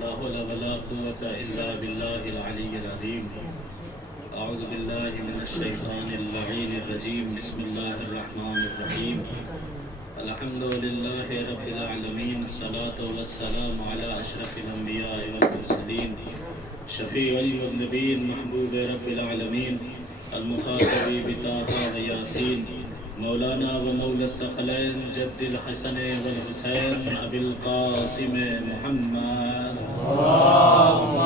لا حول ولا قوة إلا بالله العلي العظيم أعوذ بالله من الشيطان اللعين الرجيم بسم الله الرحمن الرحيم الحمد لله رب العالمين الصلاة والسلام على أشرف الأنبياء والمرسلين شفيع المذنبين محبوب رب العالمين المخاطب بطه وياسين مولانا ومولى الثقلين جد الحسن والحسين أبي القاسم محمد اللهم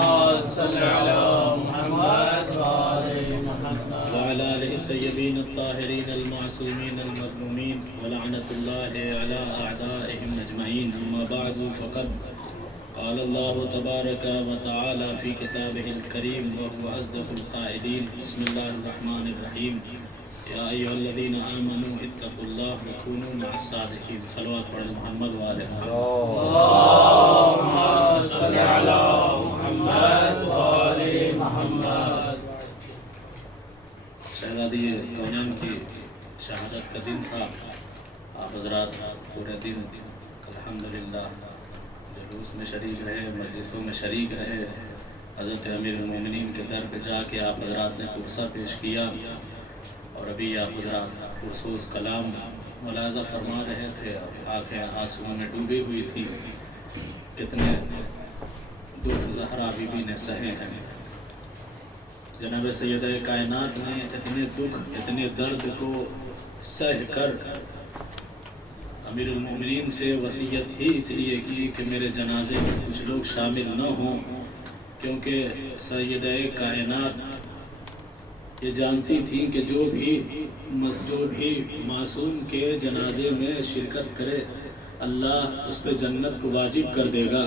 صل على محمد وآل محمد وعلى آله الطيبين الطاهرين المعصومين المظلومين ولعنة الله على أعدائهم أجمعين أما بعد فقد قال الله تبارك وتعالى في كتابه الكريم وهو أصدق القائلين بسم الله الرحمن الرحيم يا أيها الذين آمنوا اتقوا الله وكونوا مع الصادقين صلوات على محمد وآل محمد اللهم صل على محمد وآل محمد شہزادی کونین کی شہادت کا دن تھا. آپ حضرات پورے دن الحمدللہ جلوس میں شریک رہے, مجلسوں میں شریک رہے. حضرت امیر المومنین کے در پہ جا کے آپ حضرات نے قرصہ پیش کیا اور ابھی آپ حضرات پرسوز کلام ملاحظہ فرما رہے تھے. آنکھیں آنسوؤں میں ڈوبی ہوئی تھی. کتنے دکھ زہرا بی بی نے سہے ہیں. جناب سیدہ کائنات نے اتنے دکھ اتنے درد کو سہ کر امیر المومنین سے وصیت ہی اس لیے کی کہ میرے جنازے میں کچھ لوگ شامل نہ ہوں, کیونکہ سیدہ کائنات یہ جانتی تھیں کہ جو بھی معصوم کے جنازے میں شرکت کرے اللہ اس پہ جنت کو واجب کر دے گا.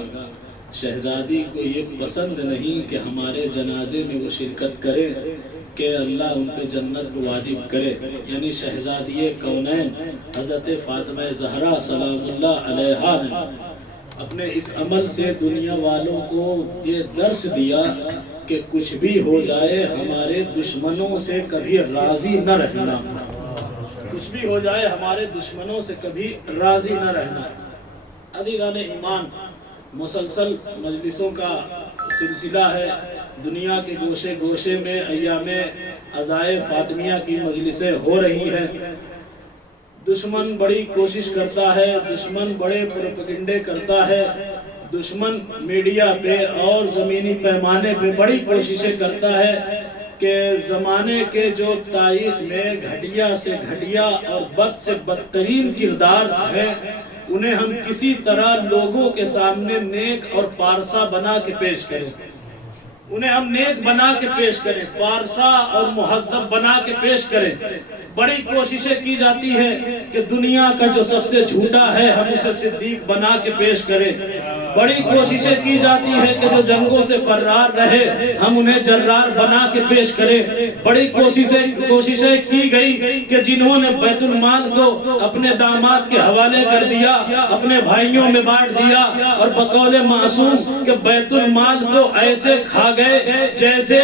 شہزادی کو یہ پسند نہیں کہ ہمارے جنازے میں وہ شرکت کرے کہ اللہ ان پہ جنت کو واجب کرے. یعنی شہزادی کونین حضرت فاطمہ زہرا سلام اللہ علیہا نے اپنے اس عمل سے دنیا والوں کو یہ درس دیا کہ کچھ بھی ہو جائے ہمارے دشمنوں سے کبھی راضی نہ رہنا. کچھ بھی ہو جائے ہمارے دشمنوں سے کبھی راضی نہ رہنا. عزیزان ایمان, مسلسل مجلسوں کا سلسلہ ہے. دنیا کے گوشے گوشے میں ایام عزائے فاطمیہ کی مجلسیں ہو رہی ہیں. دشمن بڑی کوشش کرتا ہے, دشمن بڑے پروپیگنڈے کرتا ہے, دشمن میڈیا پہ اور زمینی پیمانے پہ بڑی کوششیں کرتا ہے کہ زمانے کے جو تاریخ میں گھٹیا سے گھٹیا اور بد سے بدترین کردار ہیں انہیں ہم کسی طرح لوگوں کے سامنے نیک اور پارسا بنا کے پیش کریں. انہیں ہم نیک بنا کے پیش کریں, پارسا اور مہذب بنا کے پیش کریں. بڑی کوششیں کی جاتی ہے کہ دنیا کا جو سب سے جھوٹا ہے ہم اسے صدیق بنا کے پیش کریں. بڑی کوششیں کی جاتی ہے کہ جو جنگوں سے فرار رہے ہم انہیں جرار بنا کے پیش کریں. بڑی کوششیں کی گئی کہ جنہوں نے بیت المال کو اپنے داماد کے حوالے کر دیا, اپنے بھائیوں میں بانٹ دیا اور بقول معصوم کہ بیت المال کو ایسے کھا گئے جیسے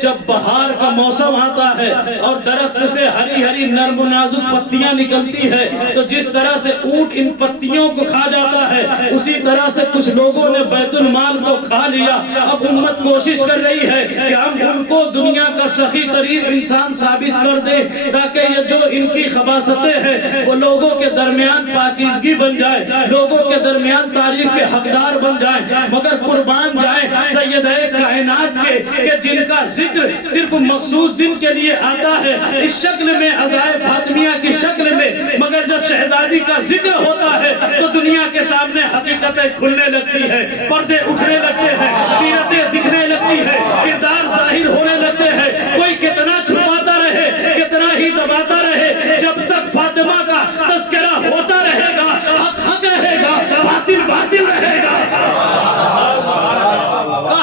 جب بہار کا موسم آتا ہے اور درخت سے ہری ہری نرم و نازک پتیاں نکلتی ہے تو جس طرح سے اونٹ ان پتیوں کو کھا جاتا ہے اسی طرح سے کچھ لوگوں نے بیت المال کو کھا لیا. اب امت کوشش کر رہی ہے کہ ہم ان کو دنیا کا سخی ترین انسان ثابت کر دیں تاکہ یہ جو ان کی خباثتیں ہیں وہ لوگوں کے درمیان پاکیزگی بن جائے, لوگوں کے درمیان تعریف کے حقدار بن جائیں. مگر قربان جائیں سیدہ کائنات کے کہ جن کا ذکر صرف مخصوص دن کے لیے آتا ہے اس شکل میں عزائے فاطمیہ کی شکل میں, مگر جب شہزادی کا ذکر ہوتا ہے تو دنیا کے سامنے حقیقتیں کھلنے لگتی ہے, پردے اٹھنے لگتے ہیں, سیرتیں دکھنے لگتی ہے, کردار ظاہر ہونے لگتے ہیں. کوئی کتنا چھپاتا رہے, کتنا ہی دباتا رہے, جب تک فاطمہ کا تذکرہ ہوتا رہے گا حق حق رہے گا, باطل باطل رہے گا.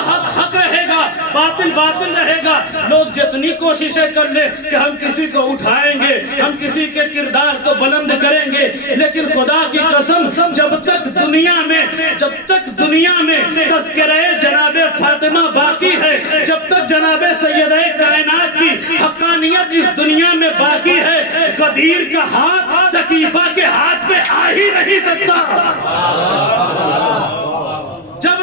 حق حق رہے گا, باطل باطل رہے گا. لوگ جتنی کوششیں کر لیں کہ ہم کسی کو اٹھائیں گے, ہم کسی کے کردار کو بلند کریں گے, لیکن خدا کی قسم جب تک دنیا میں تذکرہ جناب فاطمہ باقی ہے, جب تک جناب سیدہ کائنات کی حقانیت اس دنیا میں باقی ہے, غدیر کا ہاتھ سقیفہ کے ہاتھ پہ آ ہی نہیں سکتا. جب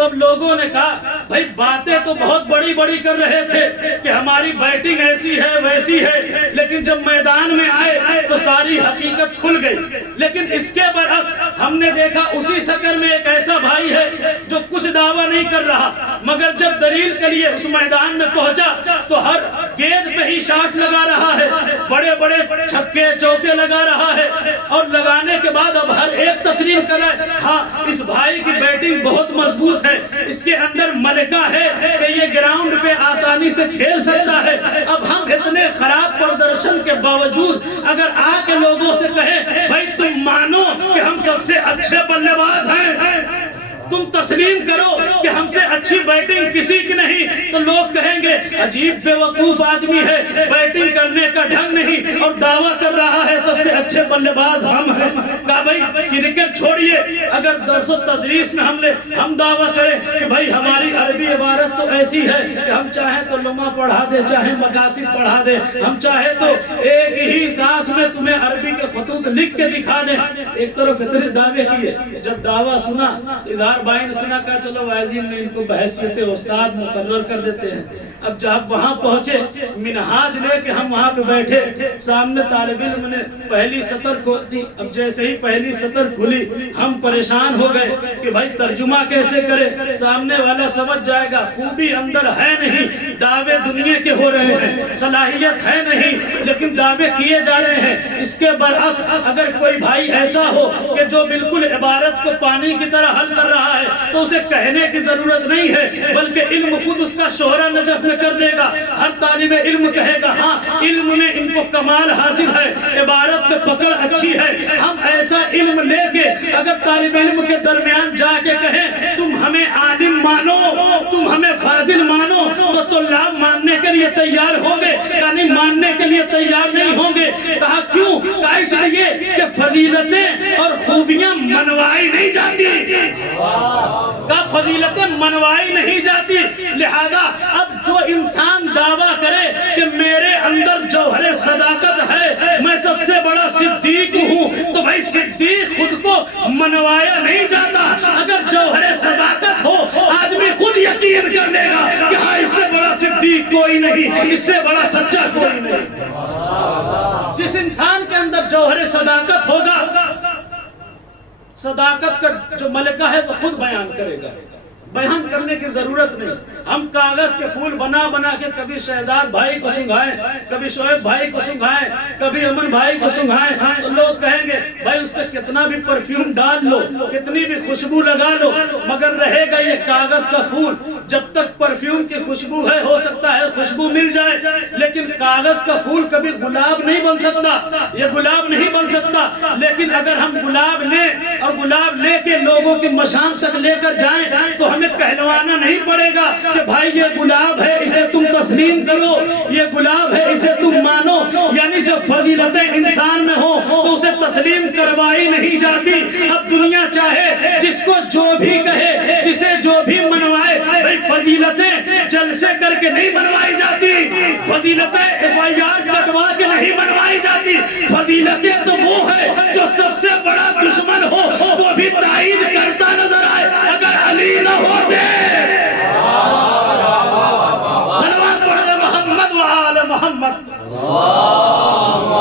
تو اب لوگوں نے کہا بھائی باتیں تو بہت بڑی بڑی کر رہے تھے کہ ہماری بیٹنگ ایسی ہے ویسی ہے، لیکن جب میدان میں آئے تو ساری حقیقت کھل گئی۔ لیکن اس کے برعکس ہم نے دیکھا اسی شکل میں ایک ایسا بھائی ہے جو کچھ دعویٰ نہیں کر رہا، مگر جب دلیل کے لیے اس میدان میں پہنچا تو ہر گیند پہ ہی شاٹ لگا رہا ہے، بڑے بڑے چھکے چوکے لگا رہا ہے، اور لگانے کے بعد اب ہر ایک تسلیم کر رہا ہے ہاں اس بھائی کی بیٹنگ بہت مضبوط ہے، اس کے اندر ملکہ ہے کہ یہ گراؤنڈ پہ آسانی سے کھیل سکتا ہے۔ اب ہم اتنے خراب پردرشن کے باوجود اگر آ کے لوگوں سے کہیں بھائی تم مانو کہ ہم سب سے اچھے بلے باز ہیں، تم تسلیم کرو کہ ہم سے اچھی بیٹنگ کسی کی نہیں، تو لوگ کہیں گے عجیب بے وقوف آدمی ہے، بیٹنگ کرنے کا ڈھنگ نہیں اور دعویٰ کر رہا ہے سب سے اچھے بلے باز ہم ہیں۔ کہا بھائی کرکٹ چھوڑیے، اگر درس و تدریس میں ہم دعویٰ کریں کہ بھائی ہماری عربی عبارت تو ایسی ہے کہ ہم چاہیں تو لمحہ پڑھا دے، چاہیں مقاصد پڑھا دے، ہم چاہیں تو ایک ہی سانس میں تمہیں عربی کے خطوط لکھ کے دکھا دیں، ایک طرف اتنے دعوے کیے، جب دعویٰ سنا اظہار بھائی نے سنا، کہا چلو وائزین میں ان کو بحیثیت استاد مقرر کر دیتے ہیں۔ اب جب وہاں پہنچے منہاج لے کے ہم وہاں پہ بیٹھے، سامنے طالب علم نے پہلی سطر کھول دی۔ اب جیسے ہی پہلی سطر کھلی ہم پریشان ہو گئے کہ بھائی ترجمہ کیسے کرے، سامنے والا سمجھ جائے گا خوبی اندر ہے نہیں، دعوے دنیا کے ہو رہے ہیں، صلاحیت ہے نہیں لیکن دعوے کیے جا رہے ہیں۔ اس کے برعکس اگر کوئی بھائی ایسا ہو کہ جو بالکل عبارت کو پانی کی طرح حل کر رہا ہے تو اسے کہنے کی ضرورت نہیں ہے، بلکہ علم خود اس کا شہرہ نجف میں کر دے گا۔ ہر طالب علم کہے گا ہاں علم میں ان کو کمال حاصل ہے، عبارت پہ پکڑ اچھی ہے۔ ہم ایسا علم لے کے اگر طالب علم کے درمیان جا کے کہیں تم ہمیں عالم مانو، تم ہمیں فاضل مانو، تو طلاب ماننے کے لیے تیار ہوں گے، یعنی ماننے کے لیے تیار نہیں ہوں گے۔ کہا کیوں؟ کہا اس لیے کہ فضیلتیں اور خوبیاں منوائی نہیں جاتی، کا فضیلتیں منوائی نہیں جاتی، لہذا اب جو انسان دعویٰ کرے کہ میرے اندر جوہر صداقت ہے، میں سب سے بڑا صدیق ہوں، تو بھائی صدیق خود کو منوایا نہیں جاتا۔ اگر جوہر صداقت ہو آدمی خود یقین کر لے گا کہ ہاں اس سے بڑا صدیق کوئی نہیں، اس سے بڑا سچا کوئی نہیں۔ جس انسان کے اندر جوہر صداقت ہوگا، صداقت کا جو ملکہ ہے وہ خود بیان کرے گا، بیان کرنے کی ضرورت نہیں۔ ہم کاغذ کے پھول بنا بنا کے کبھی شہزاد بھائی کو سنگھائیں، کبھی شعیب بھائی کو سنگھائیں، کبھی امن بھائی کو سنگھائیں، تو لوگ کہیں گے بھائی اس پہ کتنا بھی پرفیوم ڈال لو، کتنی بھی خوشبو لگا لو، مگر رہے گا یہ کاغذ کا پھول۔ جب تک پرفیوم کی خوشبو ہے ہو سکتا ہے خوشبو مل جائے، لیکن کاغذ کا پھول کبھی گلاب نہیں بن سکتا، یہ گلاب نہیں بن سکتا۔ لیکن اگر ہم گلاب لیں اور گلاب لے کے لوگوں کی مشام تک لے کر جائیں تو ہمیں کہلوانا نہیں پڑے گا کہ بھائی یہ گلاب ہے اسے تم تسلیم کرو، یہ گلاب ہے اسے تم مانو۔ یعنی جب فضیلتیں انسان میں ہو تو اسے تسلیم کروائی نہیں جاتی۔ اب دنیا چاہے جس کو جو بھی کہے، جسے جو بھی منوائے، بھائی فضیلتیں جلسے کر کے نہیں منوائی جاتی، فضیلتیں FIR کٹوا کے نہیں منوائی جاتی۔ فضیلتیں تو وہ ہے جو سب سے بڑا دشمن ہو وہ بھی تائید کرتا نظر آئے۔ اگر علی نہ ہوتے، صلوات پڑھے محمد و آل محمد، اللہم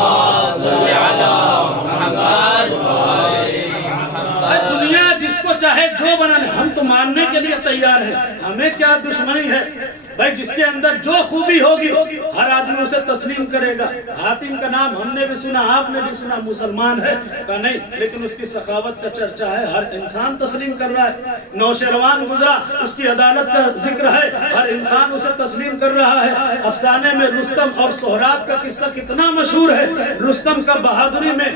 صلی علی محمد و آل محمد۔ دنیا جس کو چاہے جو بنانے، ہم تو ماننے کے لیے تیار ہیں، ہمیں کیا دشمنی ہے؟ بھائی جس کے اندر جو خوبی ہوگی ہر آدمی اسے تسلیم کرے گا۔ حاتم کا نام ہم نے بھی سنا، آپ نے بھی سنا، مسلمان ہے کہا نہیں، لیکن اس کی سخاوت کا چرچا ہے، ہر انسان تسلیم کر رہا ہے۔ نوشیروان گزرا، اس کی عدالت کا ذکر ہے، ہر انسان اسے تسلیم کر رہا ہے۔ افسانے میں رستم اور سہراب کا قصہ کتنا مشہور ہے، رستم کا بہادری میں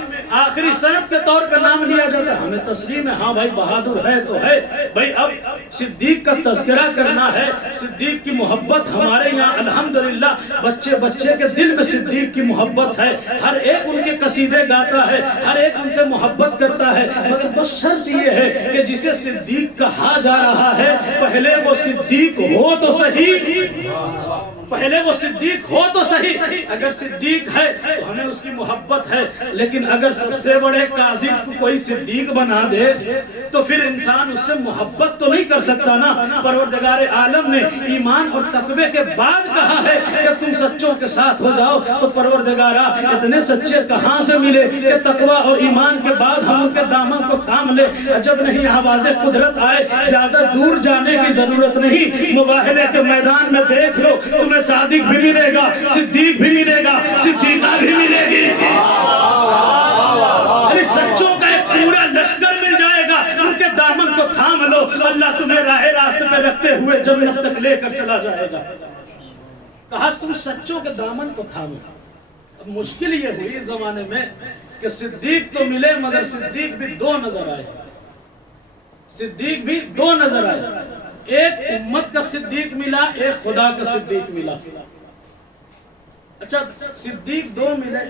آخری سند کے طور پہ نام لیا جاتا ہے، ہمیں تسلیم ہے، ہاں بھائی بہادر ہے تو ہے۔ بھائی اب صدیق کا تذکرہ کرنا ہے، صدیق کی محبت ہمارے یہاں الحمدللہ بچے بچے کے دل میں صدیق کی محبت ہے، ہر ایک ان کے قصیدے گاتا ہے، ہر ایک ان سے محبت کرتا ہے، مگر بس شرط یہ ہے کہ جسے صدیق کہا جا رہا ہے پہلے وہ صدیق ہو تو صحیح۔ پہلے وہ صدیق ہو تو صحیح، اگر صدیق ہے تو ہمیں اس کی محبت ہے، لیکن اگر سب سے بڑے کاذب کو کوئی صدیق بنا دے تو پھر انسان اس سے محبت تو نہیں کر سکتا نا۔ پروردگار عالم نے ایمان اور تقوی کے بعد کہا ہے کہ تم سچوں کے ساتھ ہو جاؤ، تو پروردگارہ اتنے سچے کہاں سے ملے کہ تقوی اور ایمان کے بعد ہم ان کے دامن کو تھام لے؟ عجب نہیں آواز قدرت آئے، زیادہ دور جانے کی ضرورت نہیں، مباہلے کے میدان میں دیکھ لو، تمہیں صادق بھی ملے گا، صدیق بھی ملے گا، صدیقہ بھی ملے گی، یعنی سچوں کا ایک پورا لشکر مل جائے گا۔ ان کے دامن کو تھام لو، اللہ تمہیں راہ راست پہ رکھتے ہوئے جنت تک لے کر چلا جائے گا۔ کہا تم سچوں کے دامن کو تھامو۔ اب مشکل یہ ہوئی اس زمانے میں کہ صدیق تو ملے مگر صدیق بھی دو نظر آئے، صدیق بھی دو نظر آئے، ایک امت کا صدیق ملا، ایک خدا کا صدیق ملا۔ اچھا صدیق دو ملے،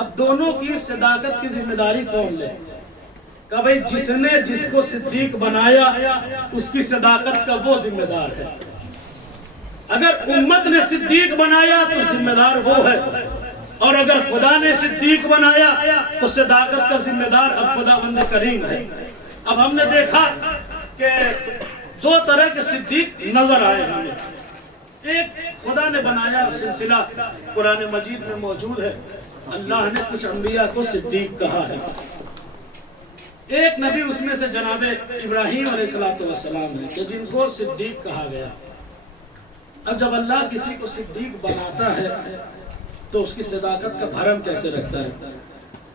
اب دونوں کی صداقت کی ذمہ داری کون لے؟ کہ بھئی جس نے جس کو صدیق بنایا اس کی صداقت کا وہ ذمہ دار ہے۔ اگر امت نے صدیق بنایا تو ذمہ دار وہ ہے، اور اگر خدا نے صدیق بنایا تو صداقت کا ذمہ دار اب خدا بند کریم ہے۔ اب ہم نے دیکھا کہ دو طرح کے صدیق نظر آئے ہمیں۔ ایک خدا نے بنایا سلسلہ قرآن مجید میں موجود ہے، اللہ نے کچھ انبیاء کو صدیق کہا ہے۔ ایک نبی اس میں سے جناب ابراہیم علیہ السلام ہے کہ جن کو صدیق کہا گیا۔ اب جب اللہ کسی کو صدیق بناتا ہے تو اس کی صداقت کا بھرم کیسے رکھتا ہے؟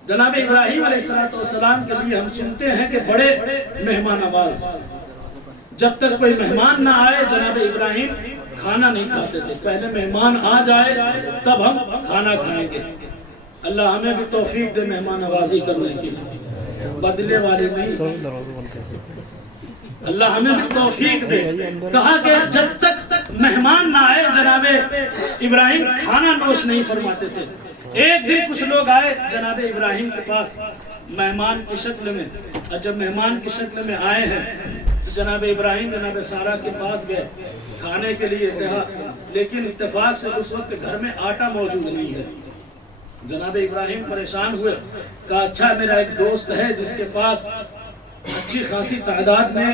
جناب ابراہیم علیہ السلام کے لیے ہم سنتے ہیں کہ بڑے مہمان نواز، جب تک کوئی مہمان نہ آئے جناب ابراہیم کھانا نہیں کھاتے تھے، پہلے مہمان آ جائے تب ہم کھانا کھائیں گے۔ اللہ ہمیں بھی توفیق دے مہمان نوازی کرنے کی، بدلے والی نہیں، اللہ ہمیں بھی توفیق دے۔ کہا کہ جب تک مہمان نہ آئے جناب ابراہیم کھانا نوش نہیں فرماتے تھے۔ ایک دن کچھ لوگ آئے جناب ابراہیم کے پاس مہمان کی شکل میں، اور جب مہمان کی شکل میں آئے ہیں تو جناب ابراہیم جناب سارا کے پاس گئے کھانے کے لیے کہا، لیکن اتفاق سے اس وقت گھر میں آٹا موجود نہیں ہے۔ جناب ابراہیم پریشان ہوئے، کہا اچھا میرا ایک دوست ہے جس کے پاس اچھی خاصی تعداد میں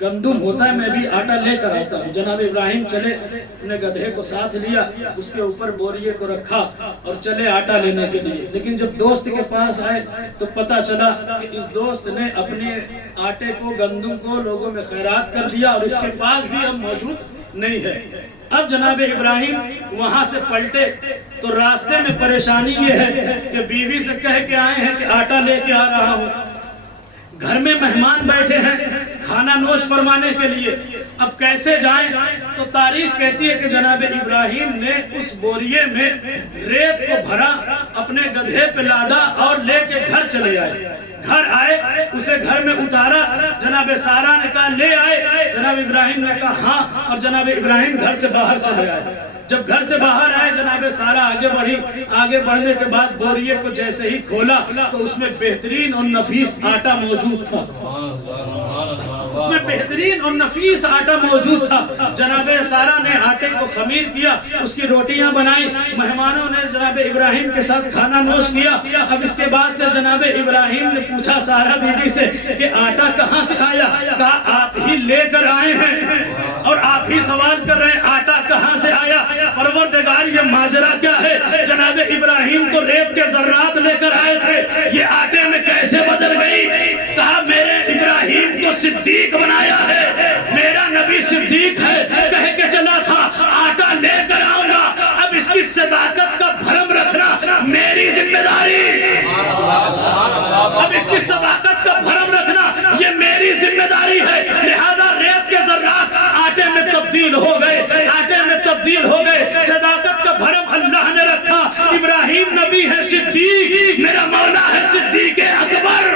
گندم ہوتا ہے، میں بھی آٹا لے کر آتا ہوں۔ جناب ابراہیم چلے، انہیں گدھے کو ساتھ لیا، اس کے اوپر بوریے کو رکھا اور چلے آٹا لینے کے لیے۔ لیکن جب دوست کے پاس آئے تو پتا چلا کہ اس دوست نے اپنے آٹے کو گندم کو لوگوں میں خیرات کر دیا اور اس کے پاس بھی اب موجود نہیں ہے۔ اب جناب ابراہیم وہاں سے پلٹے تو راستے میں پریشانی یہ ہے کہ بیوی سے کہہ کے آئے ہیں کہ آٹا لے کے آ رہا ہوں، گھر میں مہمان بیٹھے ہیں کھانا نوش فرمانے کے لیے، اب کیسے جائیں؟ تو تاریخ کہتی ہے کہ جناب ابراہیم نے اس بوریے میں ریت کو بھرا، اپنے گدھے پہ لادا اور لے کے گھر چلے آئے۔ گھر آئے، اسے گھر میں اتارا، جناب سارا نے کہا لے آئے، جناب ابراہیم نے کہا ہاں، اور جناب ابراہیم گھر سے باہر چلے آئے۔ جب گھر سے باہر آئے جناب سارا آگے بڑھی، آگے بڑھنے کے بعد بوریے کو جیسے ہی کھولا تو اس میں بہترین اور نفیس آٹا موجود تھا، اس میں بہترین اور نفیس آٹا موجود تھا۔ جناب سارا نے آٹے کو خمیر کیا، اس کی روٹیاں بنائیں، مہمانوں نے جناب ابراہیم کے ساتھ کھانا نوش کیا۔ اب اس کے بعد سے جناب ابراہیم نے پوچھا سارا بیوی سے کہ آٹا کہاں سے آیا؟ کہا آپ ہی لے کر آئے ہیں اور آپ ہی سوال کر رہے ہیں آٹا کہاں سے آیا؟ پروردگار یہ ماجرا کیا ہے؟ جناب ابراہیم تو ریت کے ذرات لے کر آئے تھے، یہ آٹے میں کیسے بدل گئی؟ کہا میرے ابراہیم کو صدیق بنایا ہے، میرا نبی صدیق ہے، کہہ کے چلا تھا آٹا لے کر آؤں گا، اب اس کی صداقت کا بھرم رکھنا میری ذمہ داری، اب اس کی صداقت کا بھرم رکھنا یہ میری ذمہ داری ہے۔ لہذا ریت کے ذرات آٹے میں تبدیل ہو گئے، آٹے میں تبدیل ہو گئے، صداقت کا بھرم اللہ نے رکھا۔ ابراہیم نبی ہے صدیق، میرا مولا ہے صدیق اکبر،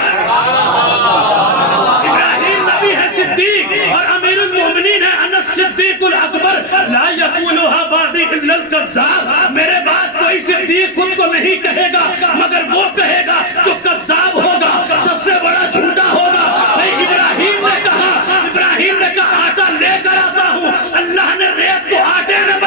ابراہیم نبی ہے صدیق اور امیر المومنین ہے انا الصدیق الاکبر لا یقولها بعدی الا الکذاب، میرے بعد کوئی صدیق خود کو نہیں کہے گا مگر وہ کہے گا جو کذاب ہوگا، سب سے بڑا جھوٹا ہوگا۔ ابراہیم نے کہا آٹا لے کر آتا ہوں، اللہ نے ریت کو آٹے میں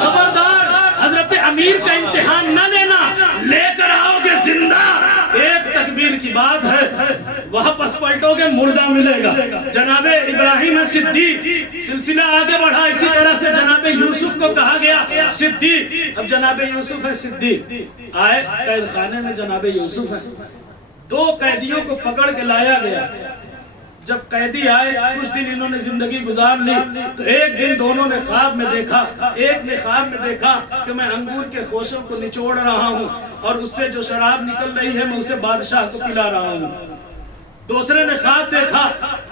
خبردار حضرت امیر کا امتحان نہ لینا، لے کر آؤ گے زندہ، ایک تکبیر کی بات ہے، واپس پلٹو گے مردہ ملے گا۔ جناب ابراہیم صدیق سلسلہ آگے بڑھا، اسی طرح سے جناب یوسف کو کہا گیا صدیق۔ اب جناب یوسف ہے صدیق، آئے قید خانے میں جناب یوسف ہے، 2 قیدیوں کو پکڑ کے لایا گیا۔ جب قیدی آئے کچھ دن انہوں نے زندگی گزار لی، تو ایک دن دونوں نے خواب میں دیکھا، ایک نے خواب میں دیکھا کہ میں انگور کے خوشوں کو نچوڑ رہا ہوں اور اس سے جو شراب نکل رہی ہے میں اسے بادشاہ کو پلا رہا ہوں۔ دوسرے نے خواب دیکھا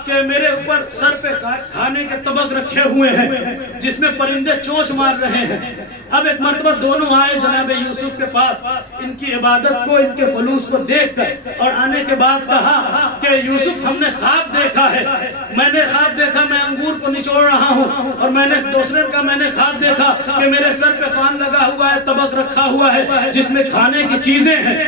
کہ میرے اوپر سر پہ کھانے کے طبق رکھے ہوئے ہیں جس میں پرندے چونچ مار رہے ہیں۔ اب ایک مرتبہ دونوں آئے جناب یوسف کے پاس، ان کی عبادت کو، ان کے خلوص کو دیکھ کر، اور آنے کے بعد کہا کہ یوسف ہم نے خواب دیکھا ہے، میں نے خواب دیکھا میں انگور کو نچوڑ رہا ہوں، اور میں نے دوسرے کا میں نے خواب دیکھا کہ میرے سر پہ خوان لگا ہوا ہے، طبق رکھا ہوا ہے جس میں کھانے کی چیزیں ہیں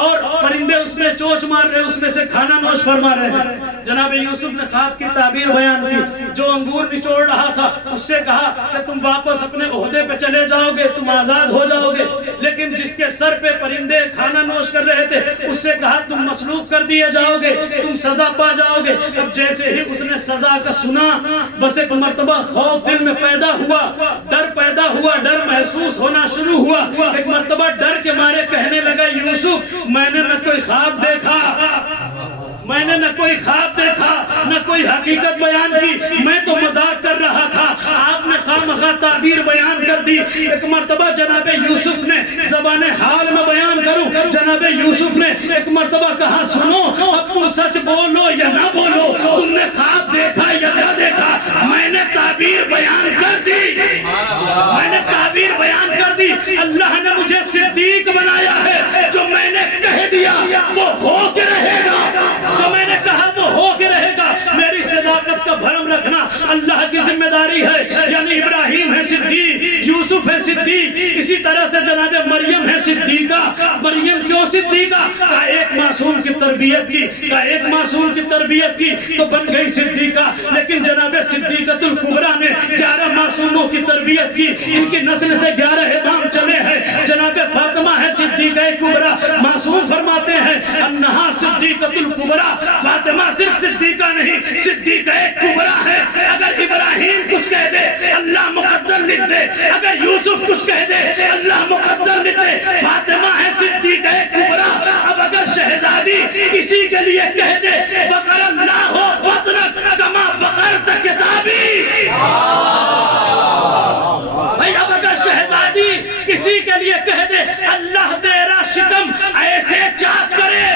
اور پرندے اس میں چونچ مار رہے ہیں، اس میں سے کھانا نوش فرما رہے ہیں۔ جناب یوسف نے خواب کی تعبیر بیان کی، جو انگور نچوڑ رہا تھا اس سے کہا کہ تم واپس اپنے عہدے پہ چلے جاؤ گے، تم آزاد ہو جاؤ گے، لیکن جس کے سر پہ پرندے کھانا نوش کر رہے تھے اس سے کہا تم مسلوب کر دیے جاؤ گے، تم سزا پا جاؤ گے۔ اب جیسے ہی اس نے سزا کا سنا، بس ایک مرتبہ خوف دل میں پیدا ہوا، ڈر پیدا ہوا، ڈر محسوس ہونا شروع ہوا۔ ایک مرتبہ ڈر کے مارے کہنے لگا یوسف میں نے نہ کوئی خواب دیکھا، میں نے نہ کوئی خواب دیکھا، نہ کوئی حقیقت بیان کی، میں تو مذاق کر رہا تھا، آپ نے خواہ تعبیر بیان کر دی۔ ایک مرتبہ جناب یوسف نے زبان حال میں بیان کروں، جناب یوسف نے ایک مرتبہ کہا سنو اب تم سچ بولو یا نہ بولو، تم نے خواب دیکھا یا نہ دیکھا، میں نے تعبیر بیان کر دی، میں نے تعبیر بیان کر دی۔ اللہ نے مجھے صدیق بنایا ہے، جو میں نے کہہ دیا وہ ہو کے رہے گا، جو میں نے کہا وہ ہو کے رہے گا۔ میری صداقت کا بھرم رکھنا اللہ کی ذمہ داری ہے، یعنی ابراہیم ہے صدیق، یوسف ہے صدیق، اسی طرح سے جناب مریم ہے صدیقہ۔ مریم کیوں صدیقہ؟ کہا ایک معصوم کی تربیت کی، کہا ایک معصوم کی تربیت کی تو بن گئی صدیقہ، لیکن جناب صدیقۃ الکبریٰ نے 11 معصوموں کی تربیت کی، ان کی نسل سے 11 امام چلے ہیں۔ جناب فاطمہ ہے صدیقہ کبریٰ، معصوم فرماتے ہیں انہا صدیقۃ الکبریٰ، فاطمہ صرف صدیقہ نہیں صدیقہ کبریٰ ہے۔ اگر ابراہیم کچھ کہہ دے اللہ مقدر لکھ دے، اگر یوسف کچھ کہہ دے اللہ مقدر لکھ دے، فاطمہ ہے صدیقہ کبریٰ۔ اب اگر شہزادی کسی کے لیے کہہ دے بقر اللہ بطنک کما بقرت کتابی، بھائی اب اگر شہزادی کسی کے لیے کہہ دے اللہ تیرا شکم ایسے چاک کرے،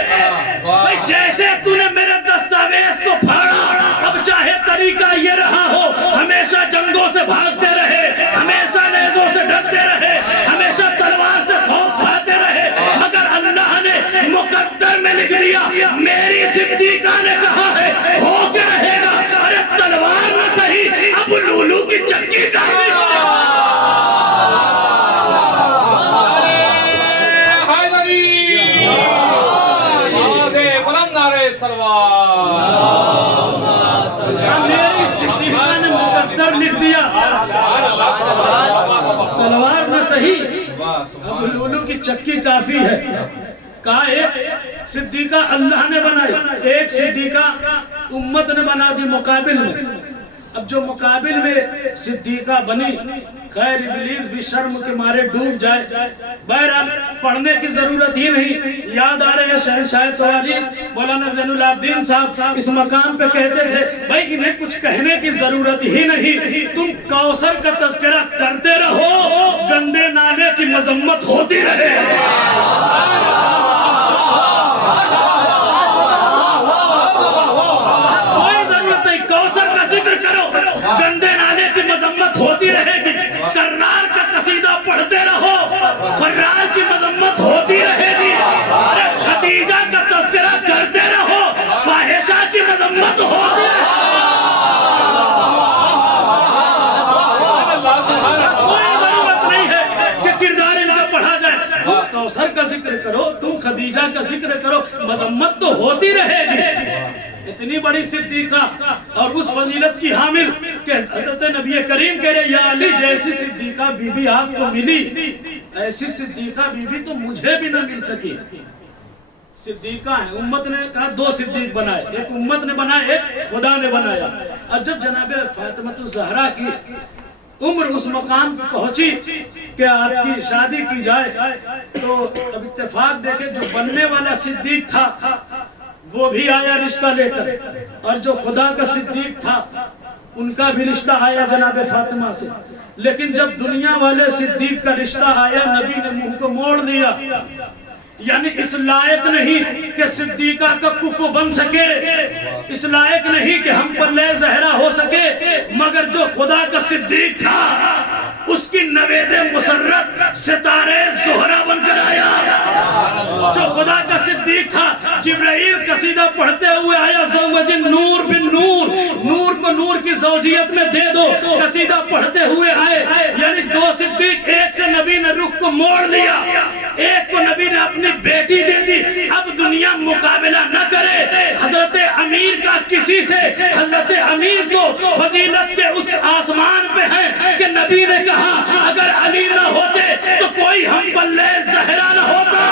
بھائی جیسے تو نے میرے دستاویز کو پھاڑا، اب چاہے طریقہ یہ رہا ہو ہمیشہ جنگوں سے بھاگتے رہے، ہمیشہ نیزوں سے ڈرتے رہے، ہمیشہ تلوار سے خوف کھاتے رہے، مگر اللہ نے مقدر میں لکھ دیا میری صدیقہ نے کہا ہے ہو کے رہے گا۔ ارے تلوار نہ صحیح اب لولو کی چکی کافی میری صدیقہ نے مقدر لکھ دیا، تلوار نہ صحیح اب لولو کی چکی کافی ہے۔ کہا ایک صدیقہ اللہ نے بنائی، ایک صدیقہ امت نے بنا دی مقابل میں۔ اب جو مقابل میں صدیقہ بنی، خیر ابلیس بھی شرم کے مارے ڈوب جائے، بہرحال پڑھنے کی ضرورت ہی نہیں۔ یاد آ رہے ہیں شہنشاہ تواریخ مولانا زین العابدین صاحب اس مقام پہ کہتے تھے بھائی انہیں کچھ کہنے کی ضرورت ہی نہیں، تم کوثر کا تذکرہ کرتے رہو، گندے نالے کی مذمت ہوتی رہے۔ کوئی ضرورت نہیں، کوثر کا ذکر کرو، گندے نالے کی مذمت ہوتی رہے گی۔ کرار کا قصیدہ پڑھتے رہو، فرار کی مذمت ہوتی رہے گی۔ ارے خدیجہ کا تذکرہ کرتے رہو، فاحشہ کی مذمت ہوتی رہے گی۔ کوئی ضرورت نہیں ہے کہ کردار ان کا پڑھا جائے، تم کوثر کا ذکر کرو، تم خدیجہ کا ذکر کرو، مذمت تو ہوتی رہے گی۔ اتنی بڑی صدیقہ اور اس فضیلت کی حامل کہ حضرت نبی کریم کہہ رہے یا علی جیسی صدیقہ بی بی آپ کو ملی، ایسی صدیقہ بی بی تو مجھے بھی نہ مل سکی۔ صدیقہ ہیں، امت نے کہا دو صدیق بنائے، ایک امت نے بنایا، ایک خدا نے بنایا۔ اور جب جناب فاطمہ الزہرا کی عمر اس مقام پہنچی کہ آپ کی شادی کی جائے، تو اب اتفاق دیکھیں جو بننے والا صدیق تھا وہ بھی آیا رشتہ لے کر، اور جو خدا کا صدیق تھا ان کا بھی رشتہ آیا جناب فاطمہ سے۔ لیکن جب دنیا والے صدیق کا رشتہ آیا، نبی نے منہ کو موڑ دیا، یعنی اس لائق نہیں کہ صدیقہ کا کفو بن سکے، اس لائق نہیں کہ ہم پر لے زہرا ہو سکے، مگر جو خدا کا صدیق تھا اس کی نوید مسرت ستارے زہرا بن کر آیا۔ جو خدا کا صدیق تھا جبرائیل قصیدہ پڑھتے ہوئے آیا، زوج نور بن نور، نور کو نور کی زوجیت میں دے دو، قصیدہ پڑھتے ہوئے آئے۔ یعنی دو صدیق، ایک سے نبی نے رخ کو موڑ لیا، ایک کو نبی نے اپنی بیٹی دے دی۔ اب دنیا مقابلہ نہ کرے حضرت امیر کا کسی سے، حضرت امیر تو فضیلت کے اس آسمان پہ ہیں کہ نبی نے کہا اگر علی نہ ہوتے تو کوئی ہم پر لے زہرا نہ ہوتا،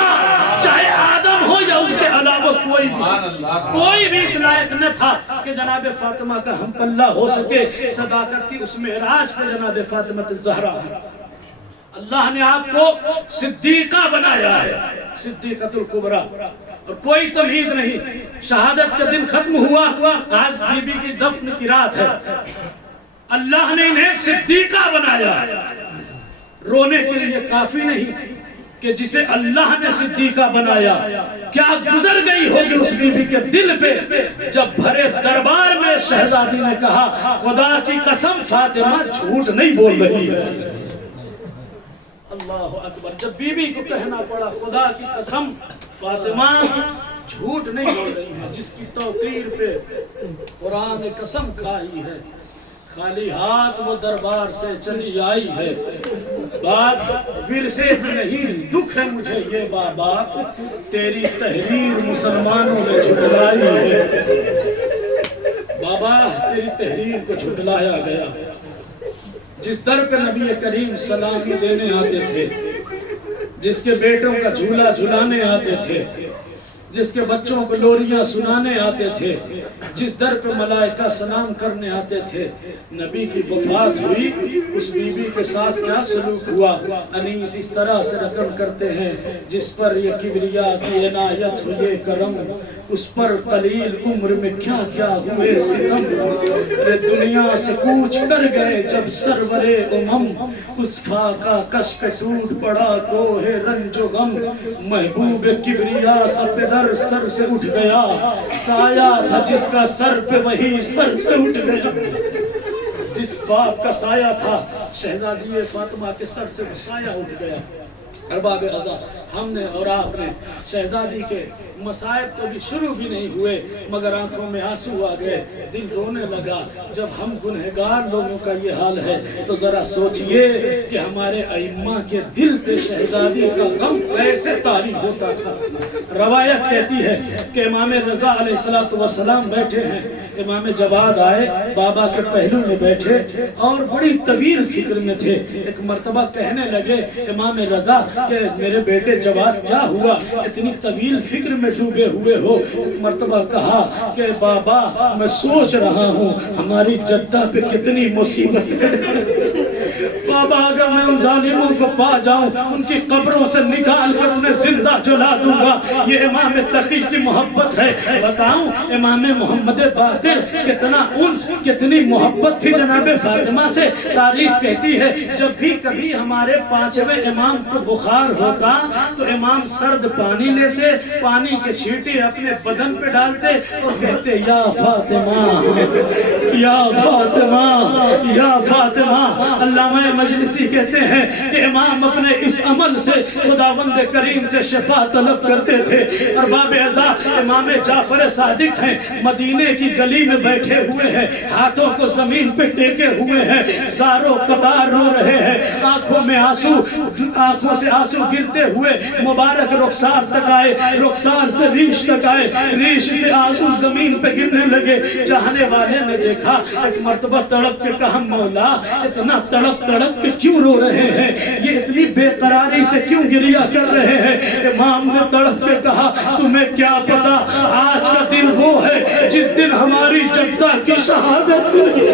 چاہے آدم ہو یا اس کے علاوہ کوئی بھی اس لائق نہ تھا کہ جناب فاطمہ کا ہم پلہ ہو سکے۔ صداقت کی اس معراج پہ جناب فاطمہ الزہرا، اللہ نے آپ کو صدیقہ بنایا ہے، صدیقۃ الکبریٰ، اور کوئی تمہید نہیں۔ شہادت کا دن ختم ہوا، آج بی بی کی دفن کی رات ہے، اللہ نے انہیں صدیقہ بنایا۔ رونے کے لیے کافی نہیں کہ جسے اللہ نے صدیقہ بنایا کیا گزر گئی ہوگی اس بی بی کے دل پہ، جب بھرے دربار میں شہزادی نے کہا خدا کی قسم فاطمہ جھوٹ نہیں بول رہی ہے۔ اللہ اکبر، جب بی بی کو کہنا پڑا خدا کی قسم فاطمہ جھوٹ نہیں بول رہی ہے، جس کی توقیر پہ قرآن نے قسم کھائی ہے، خالی ہاتھ وہ دربار سے چلی آئی ہے۔ بات ورثے میں نہیں، دکھ ہے مجھے یہ بابا، تیری تحریر مسلمانوں نے جھٹلائی ہے۔ بابا تیری تحریر کو جھٹلایا گیا۔ جس در پہ نبی کریم سلامی دینے آتے تھے، جس کے بیٹوں کا جھولا جھلانے آتے تھے، جس کے بچوں کو لوریاں سنانے آتے تھے، جس در پہ ملائکہ سلام کرنے آتے تھے، نبی کی وفات ہوئی، اس بی بی کے ساتھ کیا سلوک ہوا؟ انیس اس طرح سے رقم کرتے ہیں جس پر یہ کبریاء کی عنایت ہوئے کرم، اس پر قلیل عمر میں کیا کیا ہوئے ستم، دنیا سے کوچ کر گئے جب سرور امم، اس فاقہ کش پہ ٹوٹ پڑا کوہ رنج و غم، محبوب کبریاء سب در سر سے اٹھ گیا، سایہ تھا جس کا سر پہ وہی سر سے اٹھ گیا۔ جس باپ کا سایہ تھا شہزادی فاطمہ کے سر سے سایہ اٹھ گیا۔ ارباب ازا، ہم نے اور آپ نے شہزادی کے مسائب تو بھی شروع بھی نہیں ہوئے مگر آنکھوں میں آنسو آ گئے، دل رونے لگا۔ جب ہم گنہگار لوگوں کا یہ حال ہے تو ذرا سوچئے کہ ہمارے ائمہ کے دل پہ شہزادی کا غم کیسے طاری ہوتا تھا۔ روایت کہتی ہے کہ امام رضا علیہ السلام بیٹھے ہیں، امام جواد آئے بابا کے پہلو میں بیٹھے اور بڑی طویل فکر میں تھے۔ ایک مرتبہ کہنے لگے امام رضا کہ میرے بیٹے جواد کیا ہوا، اتنی طویل فکر میں ڈوبے ہوئے ہو؟ ایک مرتبہ کہا کہ بابا میں سوچ رہا ہوں ہماری جدہ پہ کتنی مصیبت ہے، بابا اگر میں ان ظالموں کو پا جاؤں ان کی قبروں سے نکال کر انہیں زندہ جلا دوں گا۔ یہ امام تقی کی محبت ہے۔ بتاؤں امام محمد باقر کتنا انس، کتنی محبت تھی جناب فاطمہ سے۔ تاریخ کہتی ہے جب بھی کبھی ہمارے پانچویں امام کو بخار ہوتا تو امام سرد پانی لیتے، پانی کے چھینٹے اپنے بدن پہ ڈالتے اور کہتے یا فاطمہ یا فاطمہ یا فاطمہ۔ علامہ مجلسی کہتے ہیں کہ امام اپنے اس عمل سے خداوند کریم سے شفا طلب کرتے تھے۔ ارباب اعزاء امام جعفر صادق ہیں، مدینے کی گلی میں بیٹھے ہوئے ہیں، ہاتھوں کو زمین پہ ٹیکے ہوئے ہیں، زاروں قطار رو رہے ہیں، آنکھوں میں آنسو، آنکھوں سے آنسو گرتے ہوئے مبارک رخسار تک آئے، رخسار سے ریش تک آئے، ریش سے آنسو زمین پہ گرنے لگے۔ چاہنے والے نے دیکھا، ایک مرتبہ تڑپ کے کہا مولا اتنا تڑپ تڑپ کے کیوں رو رہے ہیں، یہ اتنی بے قراری سے کیوں گریا کر رہے ہیں؟ امام نے تڑپ کے کہا تمہیں کیا پتا آج کا دن وہ ہے جس دن ہماری جدہ کی شہادت ہوئی،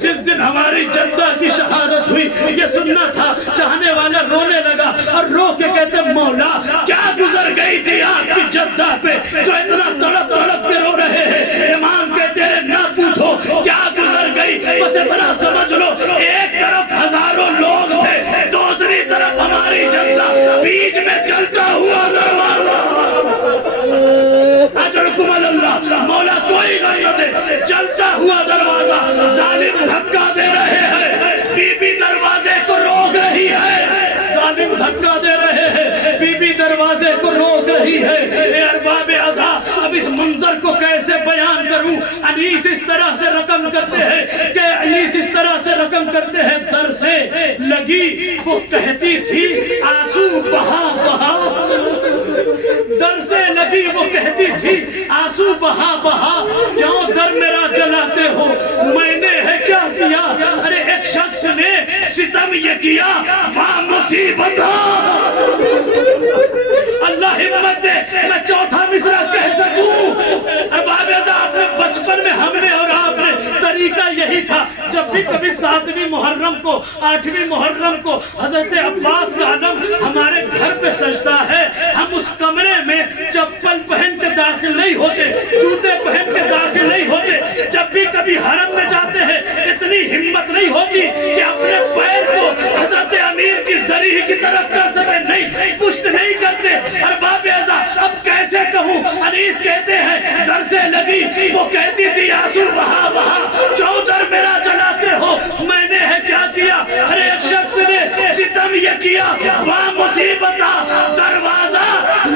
جس دن ہماری جدہ کی شہادت ہوئی۔ یہ سننا تھا۔ چاہنے والا رونے لگا اور رو کے کہتے مولا کیا گزر گئی تھی آپ کی جدہ پہ جو اتنا تڑپ تڑپ کے رو رہے ہیں؟ امام کہتے ہیں نہ پوچھو کیا گزر گئی، بس اتنا سمجھ لو ایک طرف ہزاروں لوگ تھے، دوسری طرف ہماری جدہ، بیچ میں چلتا ہوا دروازہ۔ اجرکم اللہ، مولا کوئی غم نہ دے، چلتا ہوا دروازہ، ظالم دھکا دے رہے ہیں، بی بی دروازے کو روک رہی ہے، ظالم دھکا دے رہے ہیں، بی بی دروازے کو روک رہی ہے۔ اے ارباب اعضا اب اس منظر کو کیسے بیان کروں؟ انیس اس طرح سے رقم کرتے ہیں کہ انیس اس طرح سے رقم کرتے ہیں، در سے لگی وہ کہتی تھی آنسو بہا بہا، در سے لگی وہ کہتی تھی آنسو بہا بہا، کیوں در میرا جلاتے ہو، میں نے ہے کیا کیا؟ ارے ایک شخص نے ستم یہ کیا، واہ مصیبت، اللہ ہمت دے میں چوتھا مصرع کہہ سکوں۔ ارباب اعزاء اپنے بچپن میں ہم نے اور آپ نے طریقہ یہی تھا، جب بھی کبھی 7ویں محرم کو 8ویں محرم کو حضرت عباس کا علم ہمارے گھر پہ سجدہ ہے، ہم اس کمرے میں چپل پہن کے داخل نہیں ہوتے، جوتے پہن کے داخل نہیں ہوتے، جب بھی کبھی حرم میں جاتے ہیں اتنی ہمت نہیں ہوتی کہ اپنے پیر کو حضرت امیر کی زریح کی طرف کر سکے، نہیں پشت نہیں کرتے۔ ارباب اعزاء اب کیسے کہوں؟ انیس کہتے ہیں در سے لگی وہ کہتی تھی آنسو بہا بہا، جو در میرا جلاتے ہو، میں نے ہے کیا کیا؟ ارے ایک شخص نے ستم یہ کیا، واہ مصیبت، دروازہ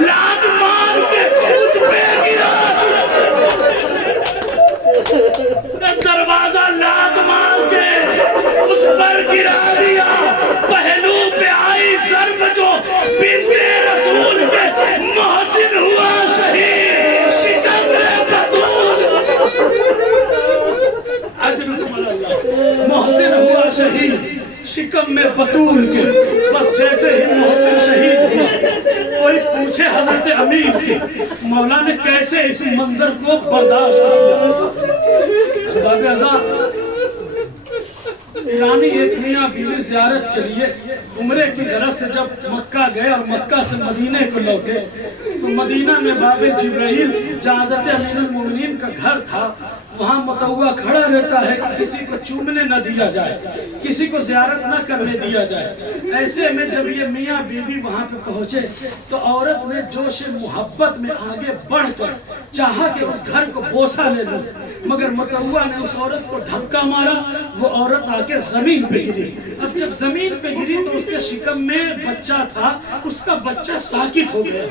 لات مار کے اس پہ گرا، دروازہ لات مار کے اس پر گرا دیا، پہلو پہ آئی ضرب جو بنت رسول کے، محسن ہوا شہید شکم بطول، اجرکم اللہ، محسن ہوا شہید شکم میں بطول کے۔ بس جیسے ہی محسن شہید ہوا، کوئی پوچھے حضرت امیر سے مولا نے کیسے اس منظر کو برداشت کیا؟ ارباب اعزاء ایرانی ایک میاں بیوی زیارت کے لیے عمرے کی غرض سے جب مکہ گئے اور مکہ سے مدینے کو لوٹے تو مدینہ میں باب جبرائیل جہاں حضرت امیر المومنین کا گھر تھا، وہاں متوع کھڑا رہتا ہے کہ کسی کو چومنے نہ دیا جائے، کسی کو زیارت نہ کرنے دیا جائے۔ ایسے میں جب یہ میاں بیوی وہاں پہ پہنچے تو عورت نے جوش محبت میں آگے بڑھ کر چاہا کہ اس گھر کو بوسہ لے لوں، مگر متوع نے اس عورت کو دھکا مارا، وہ عورت آ کے زمین پہ گری۔ اب جب زمین پہ گری تو اس کے شکم میں بچہ تھا، اس کا بچہ ساکت ہو گیا۔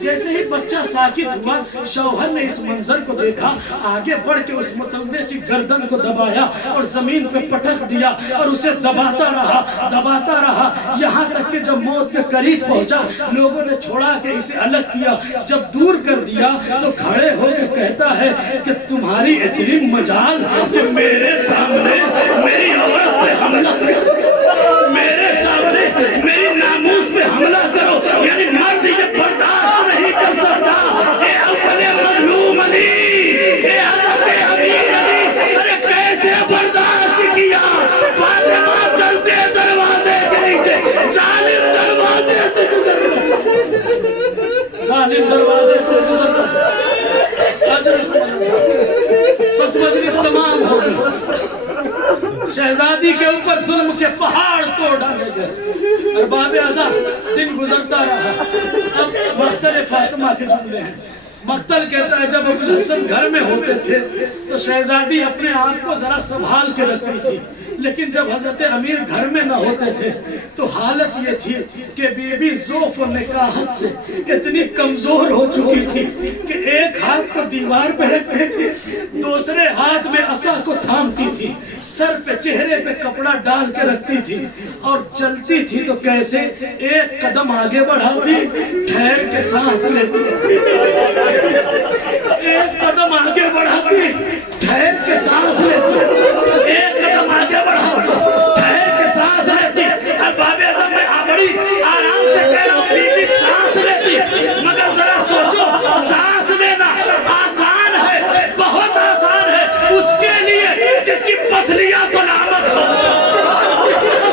جیسے ہی بچہ ساکت ہوا، شوہر نے اس منظر کو دیکھا، آگے بڑھ کے اس متوع کی گردن کو دبایا اور زمین پہ پٹک دیا اور اسے دباتا رہا یہاں تک کہ جب موت کے قریب پہنچا، لوگوں نے چھوڑا کے اسے الگ کیا۔ جب دور کر دیا تو کھڑے ہو کے کہتا ہے کہ تمہاری اتنی مجال کہ میرے سامنے میری عورت پہ حملہ کرو، میرے سامنے میری ناموس پہ حملہ کرو، یعنی مرد یہ برداشت نہیں کر سکتا۔ اے اپنے مظلوم علی، اے حضرت امیر علی، ارے کیسے برداشت کیا؟ فاطمہ چلتے دروازے کے نیچے، ظالم دروازے سے گزر رہا، ظالم دروازے سے گزر رہا۔ بس مجلس تمام ہو گئی، شہزادی کے اوپر ظلم کے پہاڑ توڑ ڈالے گئے۔ ارباب اعزاء دن گزرتا رہا، اب مختلف فاطمہ کے جملے ہیں، مقتل کہتا ہے جب ابو الحسن گھر میں ہوتے تھے تو شہزادی اپنے آپ کو ذرا سنبھال کے رکھتی تھی، لیکن جب حضرت امیر گھر میں نہ ہوتے تھے تو حالت یہ تھی کہ بی بی ذوف و نکاحت سے اتنی کمزور ہو چکی تھی کہ ایک ہاتھ کو دیوار پہ رکھتی تھی، دوسرے ہاتھ میں عصا کو تھامتی تھی، سر پہ چہرے پہ کپڑا ڈال کے رکھتی تھی، اور چلتی تھی تو کیسے ایک قدم آگے بڑھاتی، ٹھہر کے سانس لیتی، ایک قدم آگے بڑھاتی، ٹھہر کے سانس لیتی، ایک قدم آگے بڑھاتی، ٹھہر کے سانس لیتی۔ ارباب اعظم میں بڑی آرام سے کہہ رہا ہوں بی بی سانس لیتی، مگر ذرا سوچو سانس لینا آسان ہے، بہت آسان ہے اس کے لیے جس کی پسلیاں سلامت ہو،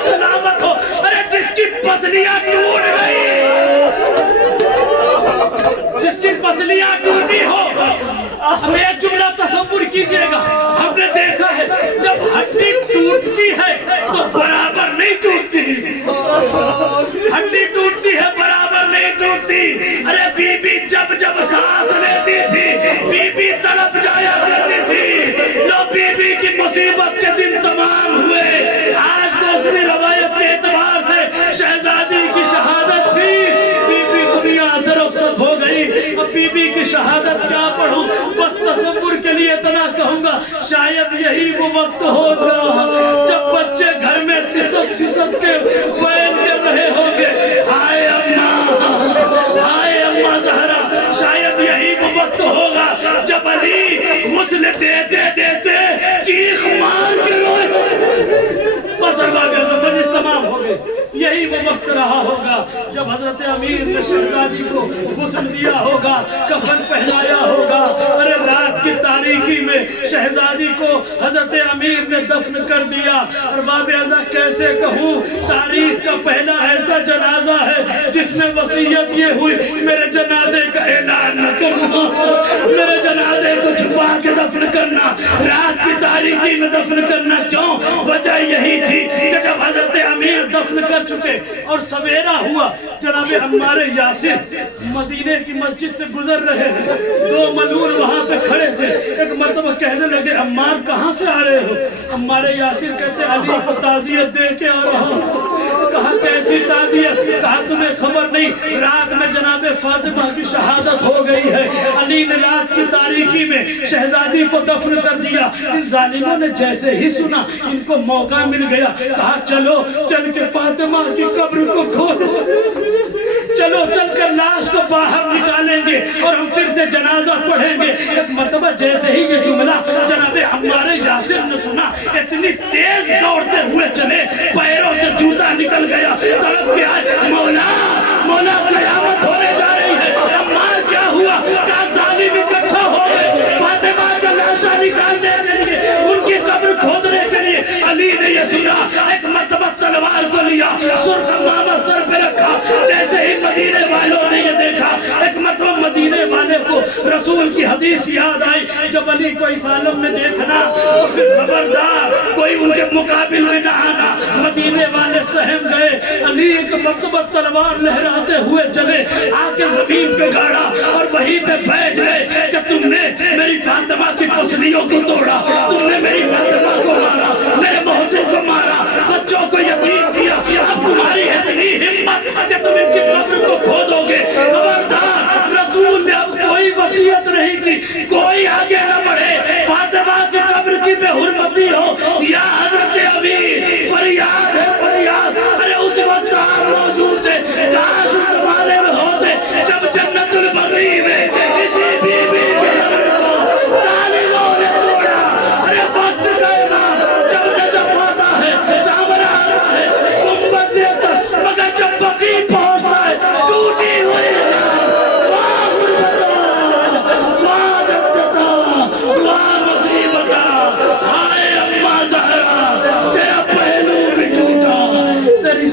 سلامت ہو، ارے جس کی پسلیاں ٹوٹ گئی، جس کی پسلیاں ٹوٹی ہو۔ ہم ایک جملہ تصور کیجئے گا، ہم نے دیکھا ہے جب ہڈی ٹوٹتی ہے تو برابر نہیں ٹوٹتی، ہڈی ٹوٹتی ہے برابر نہیں ٹوٹتی۔ ارے بی بی جب جب سانس لیتی تھی بی بی تڑپ جایا کرتی تھی، لو بی بی کی مصیبت کے دن تمام ہوئے۔ آج دوسری روایت کے اعتبار سے شہزادی کی شہادت تھی، بی بی دنیا سے رخصت ہو گئی۔ اب بی بی کی شہادت کیا پڑھوں، بس تصور کے لیے اتنا کہوں گا شاید یہی وہ وقت ہوگا جب بچے گھر میں سسک سسک کے بیان کر رہے ہوں گے، ہائے اماں، ہائے اماں زہرا۔ شاید یہی وہ وقت ہوگا جب علی غسل دیتے دیتے چیخ مار کے روئے۔ بس ارباب اعظم مجلس تمام ہو گئے۔ یہی وہ وقت رہا ہوگا جب حضرت امیر نے شہزادی کو غسل دیا ہوگا، کفن پہنایا ہوگا۔ ارے رات کی تاریکی میں شہزادی کو حضرت امیر نے دفن کر دیا۔ ارباب اعظم کیسے کہوں، تاریخ کا پہلا ایسا جنازہ ہے جس میں وصیت یہ ہوئی میرے جنازے کا اعلان نہ کرنا، میرے جنازے کو چھپا کے دفن کرنا، رات کی تاریکی میں دفن کرنا۔ کیوں؟ وجہ یہی تھی کہ جب حضرت امیر دفن کر چکے اور سویرا ہوا، جناب عمار یاسر مدینے کی مسجد سے گزر رہے ہیں، دو ملعون وہاں پہ کھڑے تھے۔ ایک مرتبہ کہنے لگے عمار کہاں سے آ رہے ہو؟ عمار یاسر کہتے علی کو تعزیت دے کے آ رہا ہوں۔ کہا کیسی تعزیت؟ کہا تمہیں خبر نہیں رات میں جناب فاطمہ کی شہادت ہو گئی ہے، علی نے رات کی تاریکی میں شہزادی کو دفن کر دیا۔ ان ظالموں نے جیسے ہی سنا ان کو موقع مل گیا، کہا چلو چل کے فاطمہ کی قبر کو کھود، چلو چل کر لاش کو باہر نکالیں گے اور ہم پھر سے جنازہ پڑھیں گے۔ ایک مرتبہ جیسے ہی یہ جملہ جناب عمار یاسر نے سنا، اتنی تیز دوڑتے ہوئے چلے، پیروں سے جوتا نکل گیا، تڑپ کے آئے مولا مولا قیامت ہونے جا رہی ہے۔ عمار کیا ہوا؟ کہا ظالم اکٹھا ہو گئے فاطمہ کا لاشا نکالنے کے لیے، ان کی قبر کھودنے کے لیے۔ علی نے یہ سنا، ایک مرتبہ تلوار کو لیا، سرخ امامہ سر پہ رکھا۔ جیسے ہی مدینے والوں نے یہ دیکھا، ایک مرتبہ مدینے والے کو رسول کی حدیث یاد آئی، جب علی کو اس عالم میں دیکھنا تو پھر خبردار کوئی ان کے مقابل میں نہ آنا۔ مدینے والے سہم گئے، علی ایک مرتبہ تلوار لہراتے ہوئے چلے، آ کے زمین پہ گاڑا اور وہیں پہ بیٹھ گئے کہ تم نے میری فاطمہ کی پسلیوں کو توڑا، تم نے میری فاطمہ کو مارا، میرے محسن کو مارا، بچوں کو یتیم کیا، اب تمہاری اتنی ہمت کہ تم ان کی قبر کو کھودو گے۔ خبردار، رسول نے اب کوئی وصیت نہیں کی، کوئی آگے نہ بڑھے، فاطمہ کی قبر کی بے حرمتی ہو یا حضرت امیر، فریاد ہے فریاد۔ ارے اس وقت آپ موجود تھے، کاش اس زمانے میں ہوتے جب جنت البقیع میں کسی بی بی کے قبر کو ظالموں نے توڑا۔ ارے وقت کا امام جب نجف آتا ہے، سامرا آتا ہے، گنبد دیتا، مگر جب بقیع پہنچتا ہے ٹوٹی ہوئی واہ غربتہ، واہ جدتہ، واہ مصیبتہ، ہائے اماں زہرا تیرا پہلو بھی ٹوٹا، تیری